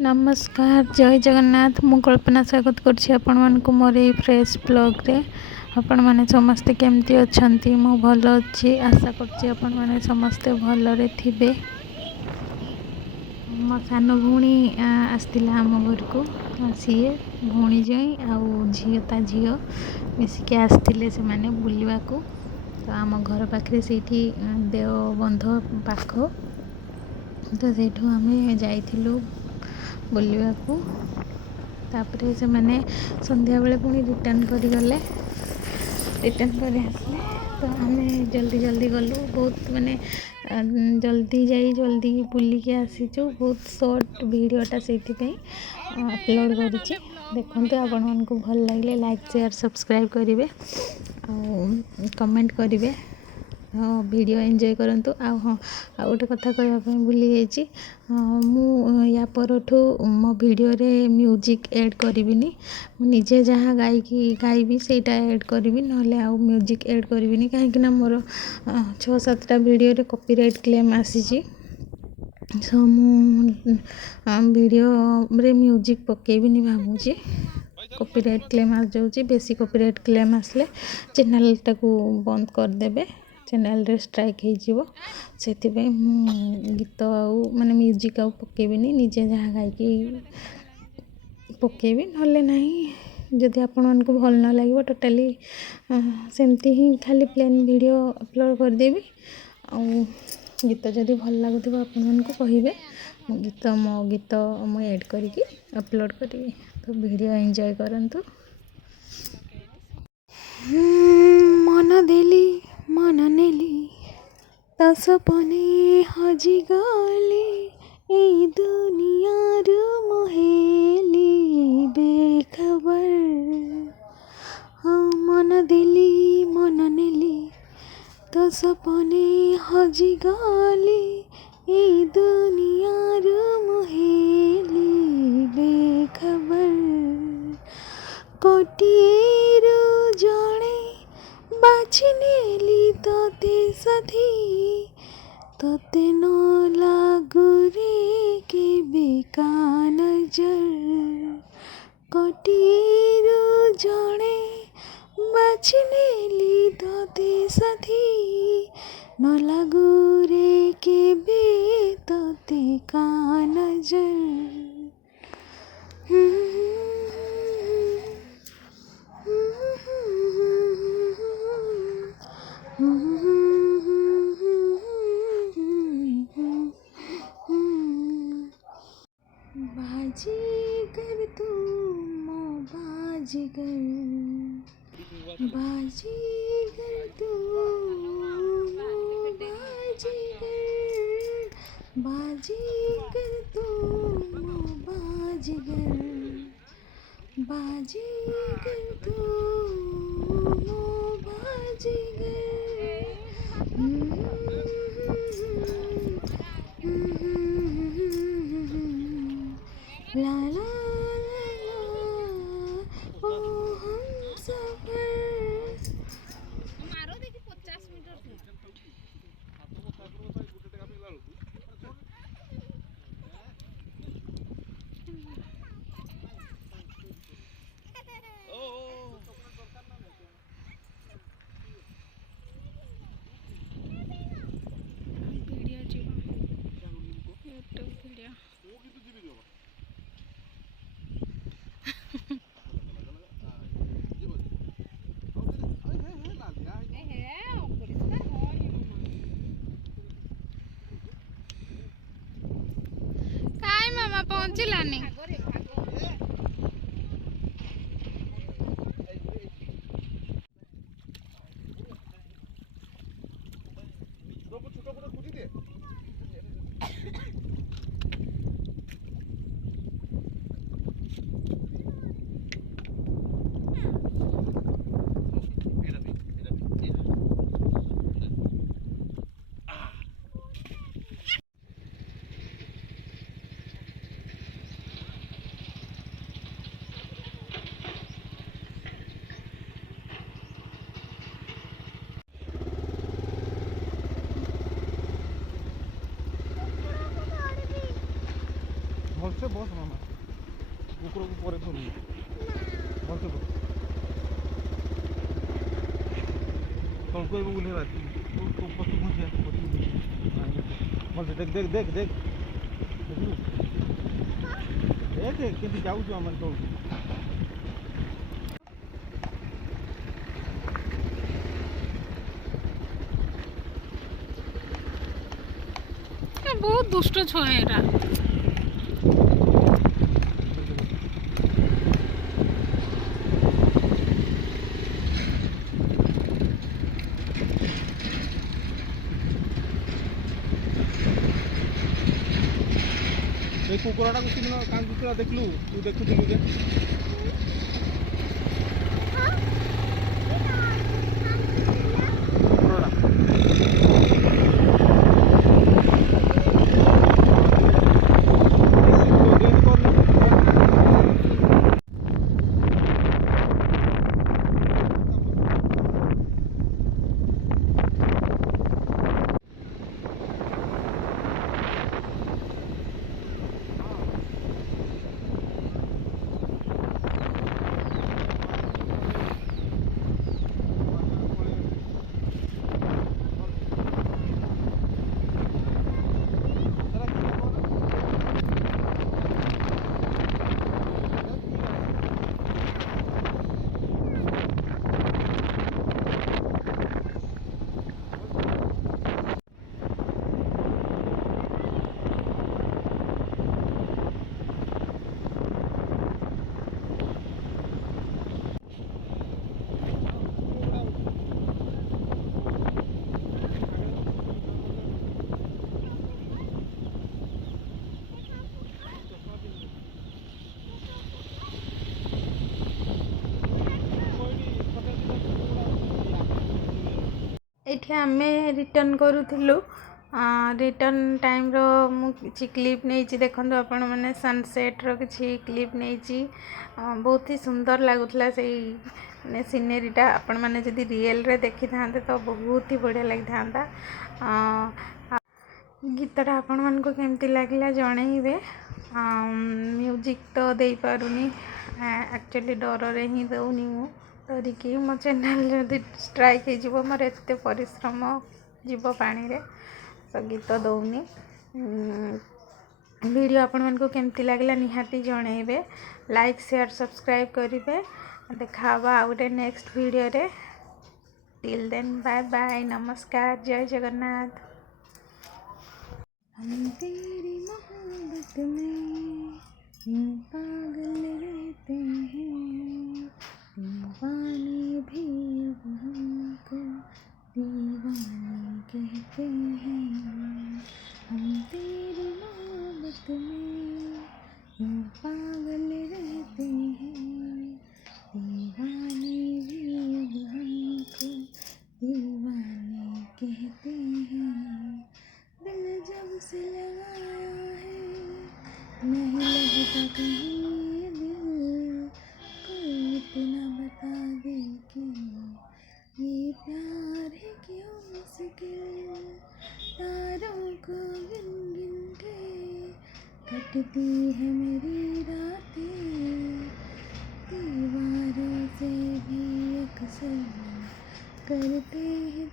नमस्कार जय जगन्नाथ मु कल्पना स्वागत करछि आपण मानकु मोर ए फ्रेश ब्लॉग रे। आपण माने समस्ते केमती अछंती मु भलो अछि आशा करछि आपण माने समस्ते भलो रे थिबे। मो सान भूणी आस्तिला आम घर को सीए भूणी जई आउ झियो ता झियो मिसिके आस्तिले से माने बुलिवा को। तो आम घर पाखरे सेठी देव बंध पाख तो सेठू आमे जाइथिलु बुलिवा को। तापरे से माने संध्या बेले पुणी रिटर्न करी गले रिटर्न करी आसले तो आमे जल्दी जल्दी गलु बहुत माने जल्दी जाई जल्दी बुली के आसीचु। बहुत शॉर्ट वीडियोटा सेठी पे अपलोड करिछि देखंतु। आपण मानकु भल लागले लाइक शेयर सब्सक्राइब करिवे और कमेंट करिवे। हाँ वीडियो एंजॉय करंतु। हाँ आ गोटे कथा कहबा भूली जाइछि मु या परठू मो वीडियो रे म्यूजिक ऐड करिविनी। मु निजे जहाँ गाइबी सेटा ऐड करिवि नहले आ म्यूजिक ऐड करिविनी काहे कि ना मोर 6-7टा वीडियो रे कॉपीराइट क्लेम आसीछि। सो मु वीडियो रे म्यूजिक पकेबिनी भाबुछि कॉपीराइट क्लेम आ जाउछि। बेसी कॉपीराइट क्लेम आसले चैनल टाकू बंद कर देबे चैनल रे स्ट्राइक हो जीवो सेति पे गीत आउ माने म्यूजिक आउ पकेबिनी निजे जहाँ गाइकी पकेबी नहले नहीं। जदि आपण मानकु भल न लागिवो टोटली सेमती ही खाली प्लेन वीडियो अपलोड कर देबी। आ गीत जदि भल लागुथिबो आपण मानकु कहिबे मो गीत मु ऐड करिकी अपलोड करिवि। तो वीडियो एंजॉय करंतु। मन देली मन नेली ता सपने हजी गली ए दुनियार मोहेली बेखबर। हाँ मन देली मन नेली ता सपने हजी गली ए दुनियार मोहेली बेखबर। कोटिएरु जणे बाछि नेली तोते साथी तोते न लागु रे केबे का नजर। कोटिएरु जणे बाछि नेली तोते साथी न लागु रे केबे तोते का नजर। बाजीगर तू मो बाजीगर बाजीगर तू मो बाजीगर बाजीगर तू मो बाजीगर बाजीगर तू मो बाजीगर। ला ला ला ला ओ हम सफर। मारो देखि 50 मीटर वीडियो जीवा यूट्यूब वीडियो काय मामा पहुंचलानी। बस मामा कुकुर को परे धोनी भल से बस तुमको भी बुलेगा तू पशु घुसिया भल से देख देख देख देख देख देख केमती जाऊँ आम तो बहुत दुष्ट छुआ एरा कुकुरटा को दिन कांदुला देखलु तू देखुलु जे ଏଠି ଆମେ ରିଟର୍ନ କରୁଥିଲୁ ରିଟର୍ନ ଟାଇମ୍ର ମୁଁ କିଛି କ୍ଲିପ୍ ନେଇଛି ଦେଖନ୍ତୁ ଆପଣମାନେ ସନସେଟ୍ର କିଛି କ୍ଲିପ୍ ନେଇଛି ବହୁତ ହି ସୁନ୍ଦର ଲାଗୁଥିଲା ସେଇ ସିନେରୀଟା ଆପଣମାନେ ଯଦି ରିଏଲ୍ରେ ଦେଖିଥାନ୍ତେ ତ ବହୁତ ହି ବଢ଼ିଆ ଲାଗିଥାନ୍ତା ଗୀତଟା ଆପଣମାନଙ୍କୁ କେମିତି ଲାଗିଲା ଜଣେଇବେ ମ୍ୟୁଜିକ୍ ତ ଦେଇପାରୁନି ଆକ୍ଚୁଆଲି ଡରରେ ହିଁ ଦେଉନି ମୁଁ डरिकी मो चैनल जदि स्ट्राइक हो मोर एत परिश्रम जीव पानी रे तो गीत दौनी वीडियो आपण मन को केमती लगला निहाती जनइबे लाइक शेयर सब्सक्राइब करेंगे देखा आउ गोटे नेक्स्ट वीडियो रे टिल देन बाय बाय नमस्कार जय जगन्नाथ। हम तेरी मोहब्बत में यूं पागल रहते हैं दीवाने भी अब हमको दीवाने कहते हैं हम तेरी मोहब्बत में यूं पागल रहते हैं दीवाने भी अब हमको दीवाने कहते हैं दिल जब से लगाया है नहीं लगता कहीं दिल कोई इतना बता दे कि ये प्यार है क्यों मुश्किल तारों को गिन गिन के कटती है मेरी रातें दीवारों से भी अक्सर करते हैं